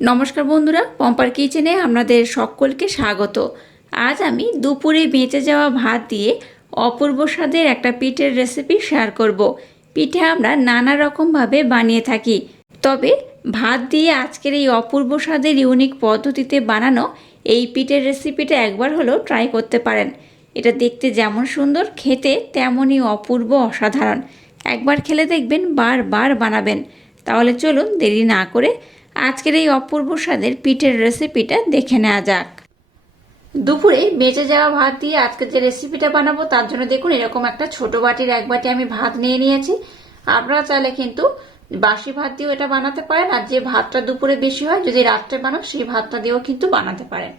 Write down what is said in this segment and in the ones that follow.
নমস্কার বন্ধুরা, পম্পার কিচেনে আপনাদের সকলকে স্বাগত। আজ আমি দুপুরে বেঁচে যাওয়া ভাত দিয়ে অপূর্ব স্বাদের একটা পিঠের রেসিপি শেয়ার করব। পিঠে আমরা নানা রকমভাবে বানিয়ে থাকি। তবে ভাত দিয়ে আজকের এই অপূর্ব স্বাদের ইউনিক পদ্ধতিতে বানানো এই পিঠের রেসিপিটা একবার হলেও ট্রাই করতে পারেন। এটা দেখতে যেমন সুন্দর, খেতে তেমনই অপূর্ব অসাধারণ। একবার খেলে দেখবেন বারবার বানাবেন। তাহলে চলুন দেরি না করে আজকের এই অপূর্ব স্বাদের পিঠের রেসিপিটা দেখে নেওয়া যাক। দুপুরে বেঁচে যাওয়া ভাত দিয়ে আজকে যে রেসিপিটা বানাবো, তার জন্য দেখুন এরকম একটা ছোট বাটির এক বাটি আমি ভাত নিয়ে নিয়েছি। আপনারা চাইলে কিন্তু বাসি ভাত দিয়েও এটা বানাতে পারেন, আর যে ভাতটা দুপুরে বেশি হয়, যদি রাত্রে বানান, সেই ভাতটা দিয়েও কিন্তু বানাতে পারেন।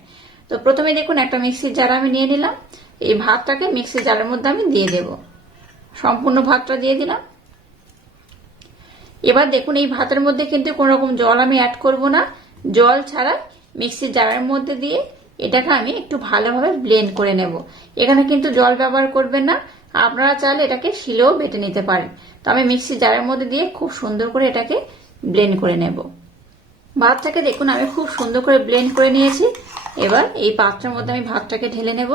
তো প্রথমে দেখুন একটা মিক্সির জার আমি নিয়ে নিলাম। এই ভাতটাকে মিক্সির জারের মধ্যে আমি দিয়ে দেব। সম্পূর্ণ ভাতটা দিয়ে দিলাম। এবার দেখুন এই ভাতের মধ্যে কিন্তু কোনো রকম জল আমি অ্যাড করব না। জল ছাড়া মিক্সির জারের মধ্যে দিয়ে এটাকে আমি একটু ভালোভাবে ব্লেন্ড করে নেব। এখানে কিন্তু জল ব্যবহার করবেন না। আপনারা চাইলে এটাকে শিলেও বেটে নিতে পারেন। তো আমি মিক্সির জারের মধ্যে দিয়ে খুব সুন্দর করে এটাকে ব্লেন্ড করে নেব। ভাতটাকে দেখুন আমি খুব সুন্দর করে ব্লেন্ড করে নিয়েছি। এবার এই পাত্রের মধ্যে আমি ভাতটাকে ঢেলে নেব।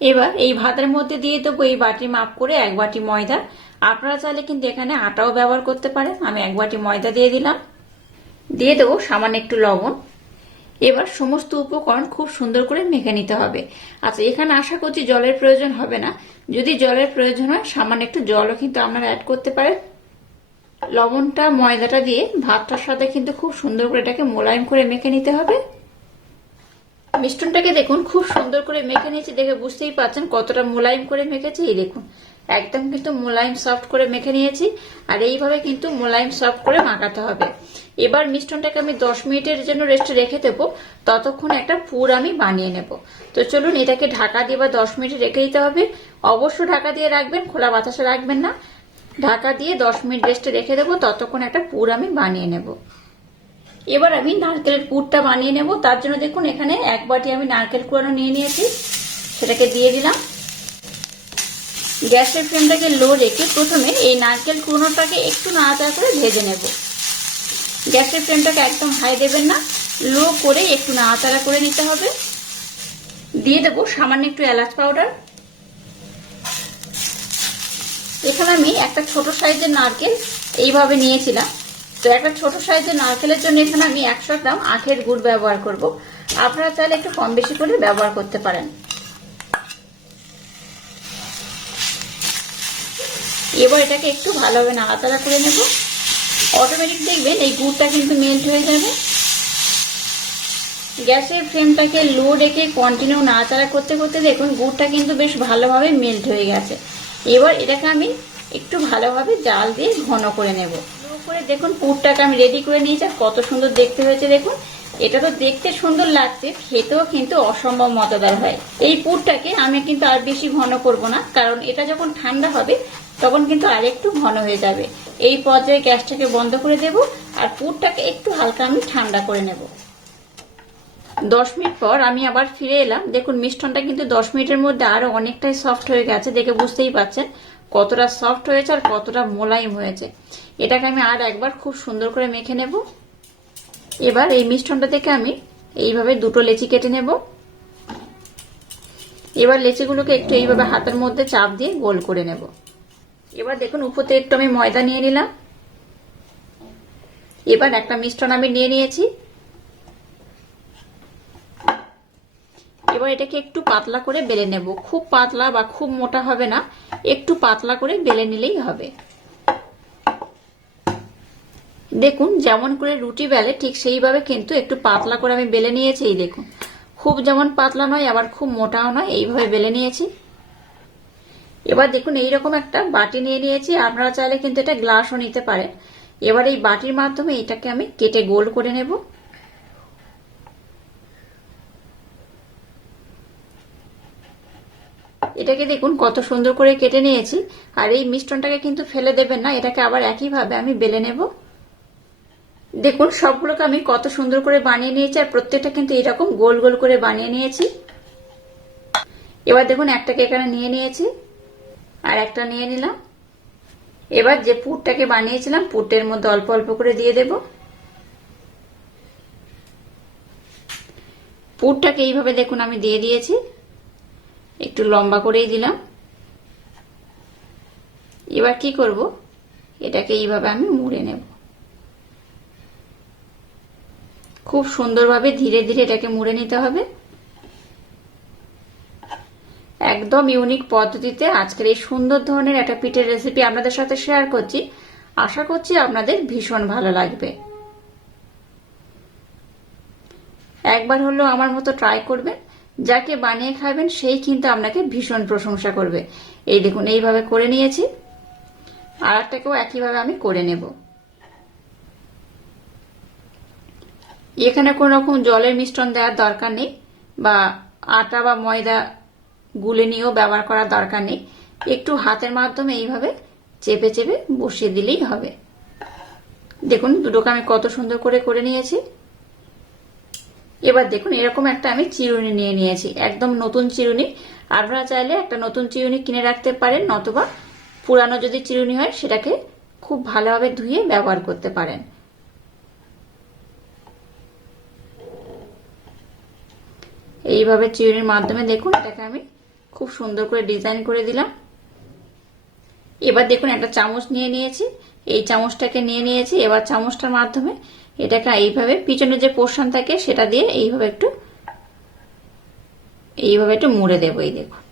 এবার এই ভাতের মধ্যে দিয়ে দেবো এই বাটি মাপ করে এক বাটি ময়দা। আপনারা চাইলে কিন্তু এখানে আটাও ব্যবহার করতে পারেন। আমি এক বাটি ময়দা দিয়ে দিলাম। দিয়ে দেবো সামান্য একটু লবণ। এবার সমস্ত উপকরণ খুব সুন্দর করে মেখে নিতে হবে। আচ্ছা এখানে আশা করছি জলের প্রয়োজন হবে না। যদি জলের প্রয়োজন হয়, সামান্য একটু জলও কিন্তু আপনারা অ্যাড করতে পারেন। লবণটা, ময়দাটা দিয়ে ভাতটার সাথে কিন্তু খুব সুন্দর করে এটাকে মোলায়েম করে মেখে নিতে হবে। মিষ্টনটাকে দেখুন, খুব সুন্দর করে মেখে নিয়েছি। দেখে বুঝতেই পারছেন কতটা মোলায়েম করে মেখেছি। এই দেখুন, একদম কিন্তু মোলায়েম সফট করে মেখে নিয়েছি। আর এইভাবে কিন্তু মোলায়েম সফট করে মাখাতে হবে। এবার মিষ্টনটাকে আমি দশ মিনিটের জন্য রেস্টে রেখে দেবো। ততক্ষণ একটা পুর আমি বানিয়ে নেব। তো চলুন, এটাকে ঢাকা দিয়ে বা দশ মিনিট রেখে দিতে হবে। অবশ্য ঢাকা দিয়ে রাখবেন, খোলা বাতাসে রাখবেন না। ঢাকা দিয়ে দশ মিনিট রেস্টে রেখে দেবো। ততক্ষণ একটা পুর আমি বানিয়ে নেব। এবার আমি নারকেলের পুরটা বানিয়ে নেব। তার জন্য দেখুন, এখানে এক বাটি আমি নারকেল কুড়ানো নিয়ে নিয়েছি। সেটাকে দিয়ে দিলাম। গ্যাসের ফ্লেমটাকে লো রেখে প্রথমে এই নারকেল কুড়োনোটাকে একটু নাড়াচাড়া করে ভেজে নেব। গ্যাসের ফ্লেমটাকে একদম হাই দেবেন না। লো করে একটু নাড়াচাড়া করে নিতে হবে। দিয়ে দেবো সামান্য একটু এলাচ পাউডার। এখানে আমি একটা ছোট সাইজের নারকেল এইভাবে নিয়েছিলাম। তো একটা ছোট সাইজের নারকেলের জন্য এখানে আমি একশো গ্রাম আখের গুড় ব্যবহার করব। আপনারা চাইলে একটু কম বেশি করে ব্যবহার করতে পারেন। এবার এটাকে একটু ভালোভাবে নাড়াতাড়া করে নেব। অটোমেটিক দেখবেন এই গুড়টা কিন্তু মেল্ট হয়ে যাবে। গ্যাসের ফ্লেমটাকে লো রেখে কন্টিনিউ নাড়াচাড়া করতে করতে দেখুন গুড়টা কিন্তু বেশ ভালোভাবে মেল্ট হয়ে গেছে। এবার এটাকে আমি একটু ভালোভাবে জাল দিয়ে ঘন করে নেব। করে দেখুন, পুরটাকে আমি রেডি করে নিয়েছি আর কত সুন্দর দেখতে হয়েছে দেখুন। এটা তো দেখতে সুন্দর লাগছে, খেতেও কিন্তু অসম্ভব মজাদার হয়। এই পুরটাকে আমি কিন্তু আর বেশি ঘন করব না, কারণ এটা যখন ঠান্ডা হবে, তখন কিন্তু আর একটু ঘন হয়ে যাবে। এই পর্যায়ে গ্যাসটাকে বন্ধ করে দেব আর পুরটাকে একটু হালকা আমি ঠান্ডা করে নেব। দশ মিনিট পর আমি আবার ফিরে এলাম। দেখুন, মিষ্টনটা কিন্তু দশ মিনিটের মধ্যে আরও অনেকটাই সফট হয়ে গেছে, দেখে বুঝতেই পারছেন কতটা সফট হয়েছে আর কতটা মোলায়েম হয়েছে। এটাকে আমি আর একবার খুব সুন্দর করে মেখে নেব। এবার এই মিষ্টনটা থেকে আমি এইভাবে দুটো লেচি কেটে নেব। এবার লেচিগুলোকে একটু এইভাবে হাতের মধ্যে চাপ দিয়ে গোল করে নেব। এবার দেখুন, উপরে একটু আমি ময়দা নিয়ে নিলাম। এবার একটা মিষ্টন আমি নিয়ে নিয়েছি। এবার এটাকে একটু পাতলা করে বেলে নেব। খুব পাতলা বা খুব মোটা হবে না, একটু পাতলা করে বেলে নিলেই হবে। দেখুন, যেমন করে রুটি বেলে, ঠিক সেইভাবে কিন্তু একটু পাতলা করে আমি বেলে নিয়েছি, এই দেখুন। খুব যেমন পাতলা নয়, আবার খুব মোটাও নয়, এইভাবে বেলে নিয়েছি। এবার দেখুন, এইরকম একটা বাটি নিয়ে নিয়েছি, আপনারা চাইলে কিন্তু এটা গ্লাসও নিতে পারেন। এবার এই বাটির মাধ্যমে এটাকে আমি কেটে গোল করে নেব। এটাকে দেখুন, কত সুন্দর করে কেটে নিয়েছি, আর এই মিষ্টনটাকে কিন্তু ফেলে দেবেন না, এটাকে আবার একইভাবে আমি বেলে নেব। দেখুন, সবগুলোকে আমি কত সুন্দর করে বানিয়ে নিয়েছি, আর প্রত্যেকটা কিন্তু এরকম গোল গোল করে বানিয়ে নিয়েছি। এবার দেখুন, একটাকে এখানে নিয়ে নিয়েছি, আর একটা নিয়ে নিলাম। এবার যে পুরটাকে বানিয়েছিলাম, পুরটের মধ্যে অল্প অল্প করে দিয়ে দেব। পুরটাকে এইভাবে দেখুন, আমি দিয়ে দিয়েছি। একটু লম্বা করেই দিলাম। এবার কি করব? এটাকে এইভাবে আমি মুড়ে নেব। খুব সুন্দরভাবে ধীরে ধীরে এটাকে মুড়ে নিতে হবে। একদম ইউনিক পদ্ধতিতে আজকের এই সুন্দর ধরনের একটা পিঠের রেসিপি আপনাদের সাথে শেয়ার করছি। আশা করছি আপনাদের ভীষণ ভালো লাগবে। একবার হলো আমার মতো ট্রাই করবেন। যাকে বানিয়ে খাবেন, সেই কিন্তু আপনাকে ভীষণ প্রশংসা করবে। এই দেখুন, এইভাবে করে নিয়েছি। আর একটাকেও একইভাবে আমি করে নেব। এখানে কোনো রকম জলের মিশ্রণ দেওয়ার দরকার নেই বা আটা বা ময়দা গুলে নিয়েও ব্যবহার করার দরকার নেই। একটু হাতের মাধ্যমে এইভাবে চেপে চেপে বসিয়ে দিলেই হবে। দেখুন, দুটোকে আমি কত সুন্দর করে করে নিয়েছি। এবার দেখুন, এরকম একটা আমি চিরুনি নিয়ে নিয়েছি। একদম নতুন চিরুনি। আপনারা চাইলে একটা নতুন চিরুনি কিনে রাখতে পারেন, নতুবা পুরানো যদি চিরুনি হয়, সেটাকে খুব ভালোভাবে ধুয়ে ব্যবহার করতে পারেন। এইভাবে চিরুনির মাধ্যমে দেখুন, এটাকে আমি খুব সুন্দর করে ডিজাইন করে দিলাম। এবার দেখুন, একটা চামচ নিয়ে নিয়েছি। এই চামচটাকে নিয়ে নিয়েছি। এবার চামচটার মাধ্যমে এটাকে এইভাবে, পিছনে যে পোর্শন থাকে, সেটা দিয়ে এইভাবে একটু এইভাবে একটু মুড়ে দেবো, এই দেখুন।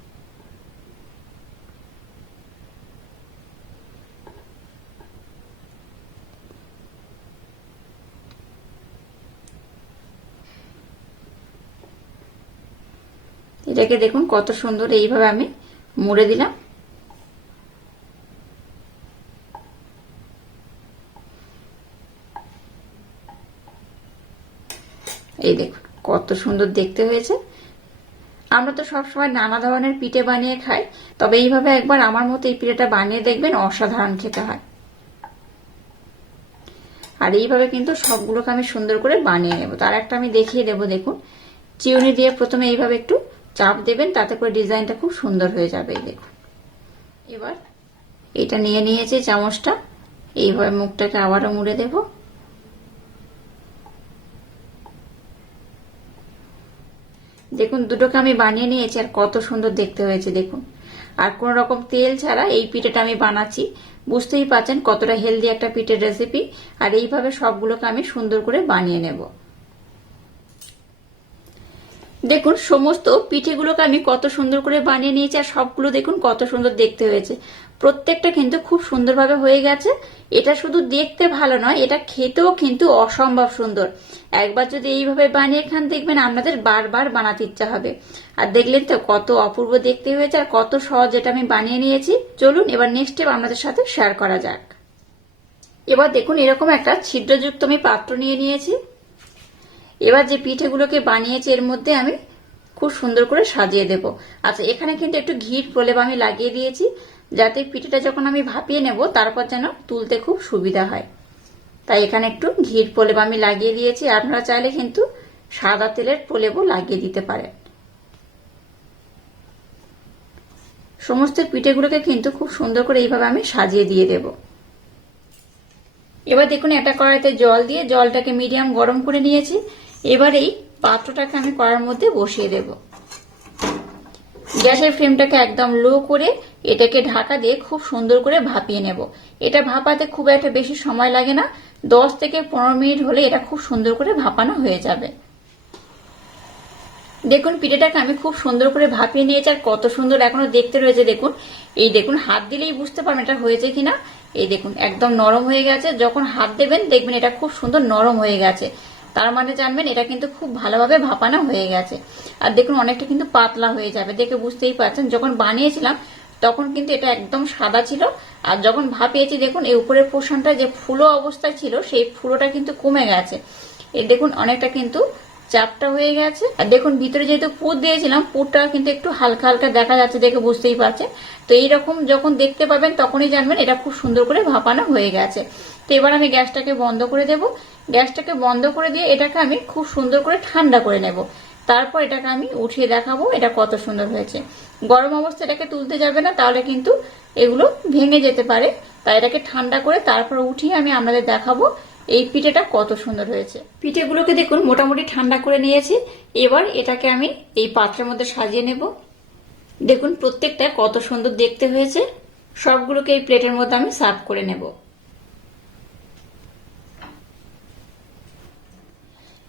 এটাকে দেখুন, কত সুন্দর এইভাবে আমি মুড়ে দিলাম। এই দেখুন, কত সুন্দর দেখতে হয়েছে। আমরা তো সবসময় নানা ধরনের পিঠে বানিয়ে খাই, তবে এইভাবে একবার আমার মতো এই পিঠেটা বানিয়ে দেখবেন অসাধারণ খেতে হয়। আর এইভাবে কিন্তু সবগুলোকে আমি সুন্দর করে বানিয়ে নেব। তার একটা আমি দেখিয়ে দেবো, দেখুন। চিউনি দিয়ে প্রথমে এইভাবে একটু চাপ দেবেন, তাতে করে ডিজাইনটা খুব সুন্দর হয়ে যাবে দেখুন। এবার এটা নিয়ে নিয়েছি চামচটা। এইভাবে মুখটাকে আবারও মুড়ে দেব। দেখুন, দুটোকে আমি বানিয়ে নিয়েছি আর কত সুন্দর দেখতে হয়েছে, দেখুন। আর কোন রকম তেল ছাড়া এই পিঠেটা আমি বানাচ্ছি। বুঝতেই পারছেন কতটা হেলদি একটা পিঠের রেসিপি আর এইভাবে সবগুলোকে আমি সুন্দর করে বানিয়ে নেব। দেখুন, সমস্ত পিঠেগুলোকে আমি কত সুন্দর করে বানিয়ে নিয়েছি আর সবগুলো দেখুন কত সুন্দর দেখতে হয়েছে। প্রত্যেকটা কিন্তু খুব সুন্দরভাবে হয়ে গেছে। এটা শুধু দেখতে ভালো নয়, এটা খেতেও কিন্তু অসম্ভব সুন্দর। একবার যদি এইভাবে বানিয়ে খান, দেখবেন আপনাদের বারবার বানাতে ইচ্ছা হবে। আর দেখলেন তো, কত অপূর্ব দেখতে হয়েছে আর কত সহজ এটা আমি বানিয়ে নিয়েছি। চলুন, এবার নেক্সট স্টেপ আপনাদের সাথে শেয়ার করা যাক। এবার দেখুন, এরকম একটা ছিদ্রযুক্ত আমি পাত্র নিয়ে নিয়েছি। এবার যে পিঠেগুলোকে বানিয়েছি, এর মধ্যে আমি খুব সুন্দর করে সাজিয়ে দেব। আচ্ছা এখানে কিন্তু একটু ঘির প্রলেপ আমি লাগিয়ে দিয়েছি, যাতে পিঠেটা যখন আমি ভাপিয়ে নেব, তারপর যেন তুলতে খুব সুবিধা হয়। তাই এখানে একটু ঘির প্রলেপ আমি লাগিয়ে দিয়েছি আপনারা চাইলে কিন্তু সাদা তেলের প্রলেপও লাগিয়ে দিতে পারেন। সমস্ত পিঠেগুলোকে কিন্তু খুব সুন্দর করে এইভাবে আমি সাজিয়ে দিয়ে দেব। এবার দেখুন, একটা কড়াইতে জল দিয়ে জলটাকে মিডিয়াম গরম করে নিয়েছি। এবার এই পাত্রটাকে আমি কড়ার মধ্যে বসিয়ে দেব। গ্যাসের ফ্লেমটাকে একদম লো করে এটাকে ঢাকা দিয়ে খুব সুন্দর করে ভাপিয়ে নেব। এটা ভাপাতে খুব একটা বেশি সময় লাগে না। দশ থেকে পনেরো মিনিট হলে এটা খুব সুন্দর করে ভাপানো হয়ে যাবে। দেখুন, পিঠেটাকে আমি খুব সুন্দর করে ভাপিয়ে নিয়েছি আর কত সুন্দর এখনও দেখতে রয়েছে। দেখুন, এই দেখুন, হাত দিলেই বুঝতে পারবেন এটা হয়েছে কিনা। এই দেখুন, একদম নরম হয়ে গেছে। যখন হাত দেবেন, দেখবেন এটা খুব সুন্দর নরম হয়ে গেছে। তার মানে জানবেন এটা কিন্তু খুব ভালোভাবে ভাপানো হয়ে গেছে। আর দেখুন, অনেকটা কিন্তু পাতলা হয়ে যাবে। দেখে বুঝতেই পারছেন, যখন বানিয়েছিলাম, তখন কিন্তু এটা একদম সাদা ছিল। আর যখন ভাপিয়েছি, দেখুন, এই উপরের পোষণটা যে ফুলো অবস্থায় ছিল, সেই ফুলোটা কিন্তু কমে গেছে। এ দেখুন, অনেকটা কিন্তু চাপটা হয়ে গেছে। আর দেখুন, ভিতরে যেহেতু পুর দিয়েছিলাম, পুরটা কিন্তু একটু হালকা হালকা দেখা যাচ্ছে দেখে বুঝতেই পারছেন। তো এইরকম যখন দেখতে পাবেন, তখনই জানবেন এটা খুব সুন্দর করে ভাপানো হয়ে গেছে। তো এবার আমি গ্যাসটাকে বন্ধ করে দেব। গ্যাসটাকে বন্ধ করে দিয়ে এটাকে আমি খুব সুন্দর করে ঠান্ডা করে নেব। তারপর এটাকে আমি উঠিয়ে দেখাবো, এটা কত সুন্দর হয়েছে। গরম অবস্থা এটাকে তুলতে যাবে না, তাহলে কিন্তু এগুলো ভেঙে যেতে পারে। তাই এটাকে ঠান্ডা করে তারপর উঠিয়ে আমি আপনাদের দেখাবো এই পিঠেটা কত সুন্দর হয়েছে। পিঠেগুলোকে দেখুন মোটামুটি ঠান্ডা করে নিয়েছি। এবার এটাকে আমি এই পাত্রের মধ্যে সাজিয়ে নেব। দেখুন প্রত্যেকটা কত সুন্দর দেখতে হয়েছে। সবগুলোকে এই প্লেটের মধ্যে আমি সার্ভ করে নেব।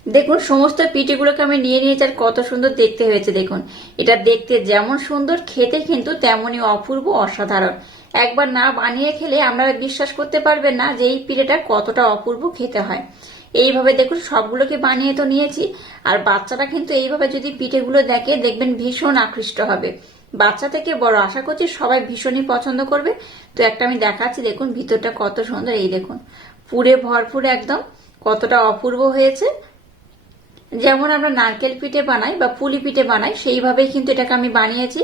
দেখুন সমস্ত পিঠেগুলোকে আমি নিয়ে নিয়েছি আর কত সুন্দর দেখতে হয়েছে। দেখুন, এটা দেখতে যেমন সুন্দর, খেতে কিন্তু তেমনই অপূর্ব, অসাধারণ। একবার না বানিয়ে খেলে আপনারা বিশ্বাস করতে পারবেন না যে এই পিঠেটা কতটা অপূর্ব খেতে হয়। এইভাবে দেখুন, সবগুলোকে বানিয়ে তো নিয়েছি। আর বাচ্চাটা কিন্তু এইভাবে যদি পিঠেগুলো দেখে, দেখবেন ভীষণ আকৃষ্ট হবে। বাচ্চা থেকে বড় আশা করছি সবাই ভীষণই পছন্দ করবে। তো একটা আমি দেখাচ্ছি, দেখুন ভিতরটা কত সুন্দর, এই দেখুন। পুরে ভরপুর একদম, কতটা অপূর্ব হয়েছে। যেমন আমরা নারকেল পিঠে বানাই বা পুলি পিঠে বানাই, সেইভাবেই কিন্তু এটাকে আমি বানিয়েছি।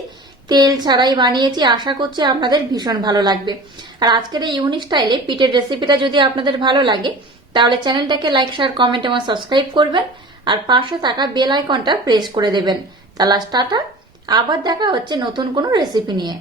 তেল ছাড়াই বানিয়েছি, আশা করছি আপনাদের ভীষণ ভালো লাগবে। আর আজকের এই ইউনিক স্টাইলে পিঠের রেসিপিটা যদি আপনাদের ভালো লাগে, তাহলে চ্যানেলটাকে লাইক শেয়ার কমেন্ট এবং সাবস্ক্রাইব করবেন, আর পাশে থাকা বেল আইকনটা প্রেস করে দেবেন। তাহলে টাটা, আবার দেখা হচ্ছে নতুন কোনো রেসিপি নিয়ে।